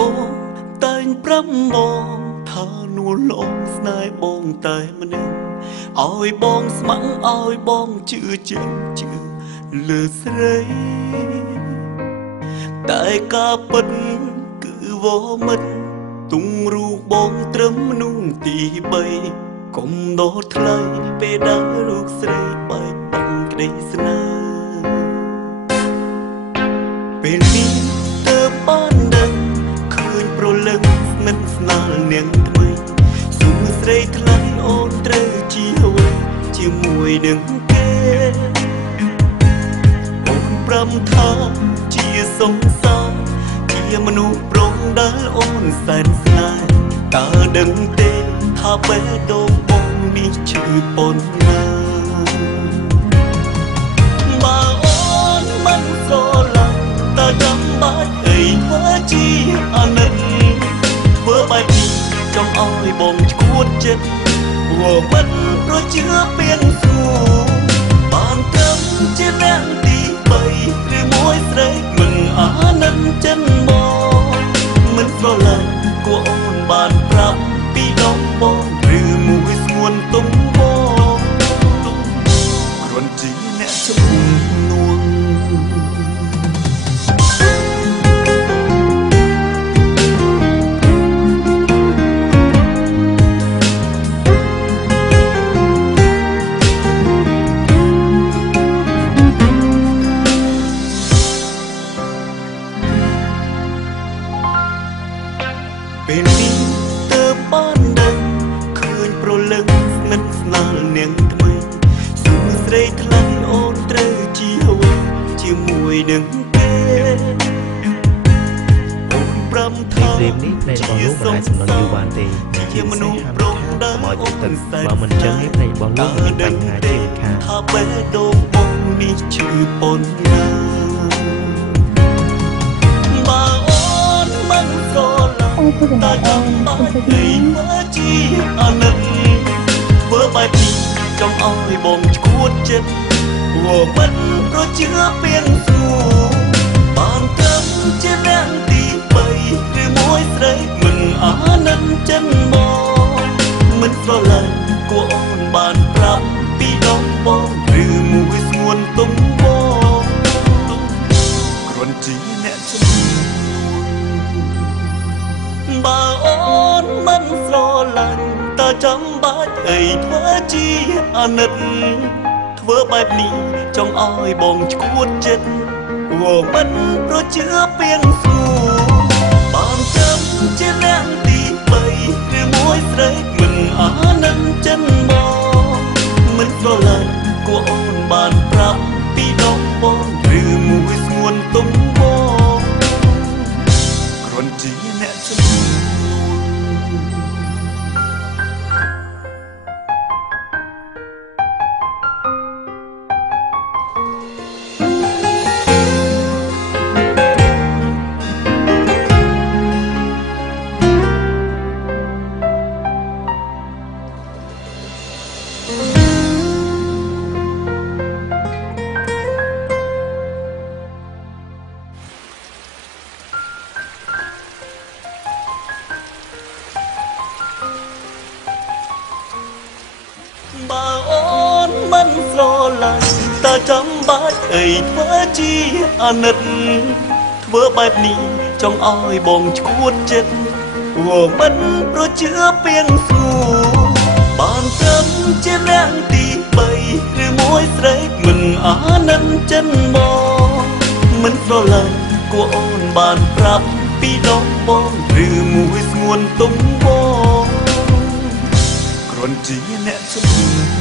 បងតែងប្រាប់បងថានួលលងស្នេហ៍បងតែម្នាក់ឲ្យបងស្ម័គ្រឲ្យបងជឿជាក់ជឿលើស្រីតែការពិតគឺវមិតទុំរូបបងត្រឹមនោះទី3កុំដោតថ្លៃពេលដែលរូបស្រីបែកបាក់ក្តីស្នេហ៍ពេលនេះទើបបានដឹងឃើញប្រលឹងស្និទ្ធស្នាលនាងថ្មីសួរស្រីថ្លៃអូនត្រូវជាអ្វីជាមួយនឹងគេអូនប្រាំថាជាសង្សារជាមនុស្សប្រុងដែលអូនសែនស្នេហ៍តើដឹងទេថាបេះដូងបងនេះឈឺប៉ុណ្ណាបើអូនមិនស្រឡាញ់តើចាំបាច់អីធ្វើជាអាណិតធ្វើបែបនេះចង់ឲ្យបងឈួតចិត្តព្រោះមិនប្រជឿពៀនសួរបានត្រឹមជាអ្នកទី3ឬមួយស្រីមិនអាណិតចិនមកមិនស្រឡាញ់គួរអូនបានប្រាប់ពីដងបងឬមួយស្ងួនទុំបងគ្រាន់ជាអ្នកជំនួសពេលនេះទើបបានដឹងឃើញប្រលឹងស្និទ្ធស្នាលនាងថ្មីសួរស្រីថ្លៃអូនត្រូវជាអ្វីជាមួយនឹងគេអូនប្រាំថាព្រីមនេះភ្នែករបស់លោកមិនអាចសម្លឹងយូរបានទេជាមនុស្សប្រុងដែលអូនទឹកបើមិនចឹងនេះភ្នែករបស់លោកមិនមានបញ្ហាជាមិនខានថាបេះដូងបងនេះឈឺប៉ុណ្ណាបើអូនមិនស្រឡាញ់តើចាំបាច់អីមកជាអាណិតធ្វើបែបនេះចង់ឲ្យបងឈួតចិត្តព្រោះមិនប្រជឿពៀនសួរបានត្រឹមជាអ្នកទី3ឬមួយស្រីមិនអាណិតចិនមកមិនស្រឡាញ់គួរអូនបានប្រាប់ពីដងបងឬមួយស្ងួនទុំបងគ្រាន់ជាអ្នកជំនួសបើអូនមិនស្រឡាញ់តើចាំបាច់អីធ្វើជាអាណិតធ្វើបែបនេះចង់ឲ្យបងឈួតចិត្តព្រោះមិនប្រជឿពៀនសួរបានចាំជាអ្នកទី3ឬមួយស្រីមិនអាណិតចិនមកមិនស្រឡាញ់គួរអូនបានប្រាប់ពីដងបងឬមួយស្ងួនទុំបងគ្រាន់ជាអ្នកជំនួសបើអូនមិនស្រឡាញ់តើចាំបាច់អីធ្វើជាអាណិតធ្វើបែបនេះចង់ឲ្យបងឈួតចិត្តព្រោះមិនប្រជឿពៀនសួរបានត្រឹមជាអ្នកទី3ឬមួយស្រីមិនអាណិតចិនមកមិនស្រឡាញ់គួរអូនបានប្រាប់ពីដងបងឬមួយស្ងួនទុំបងគ្រាន់ជាអ្នកជំនួស